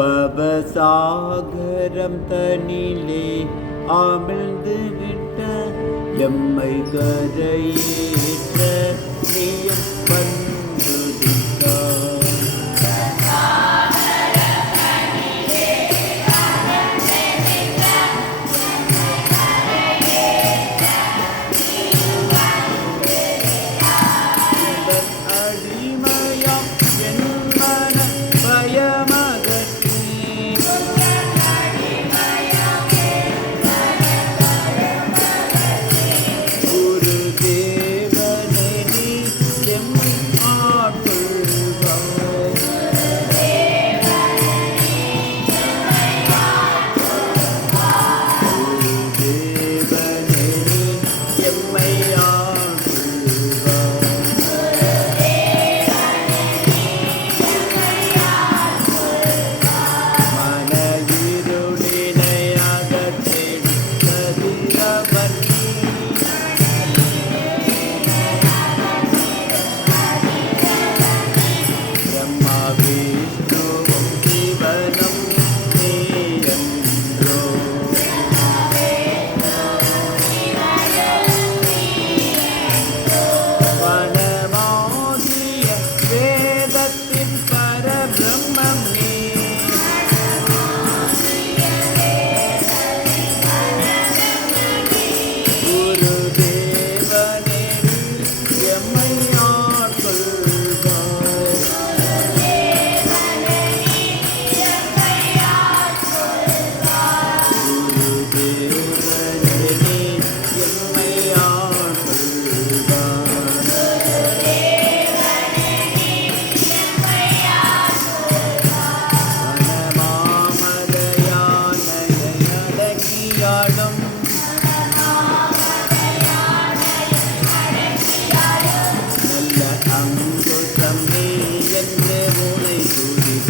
பவசாகரம் தனிலே அமிழ்ந்து விட்ட எம்மை கரையேற்ற நீயம்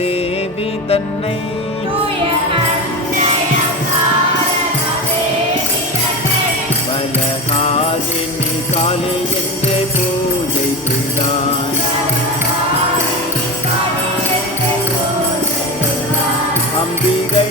தேவி தன்னை பலகாலினி காளி என்று பூஜை செய்தான். அம்பிகை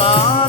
far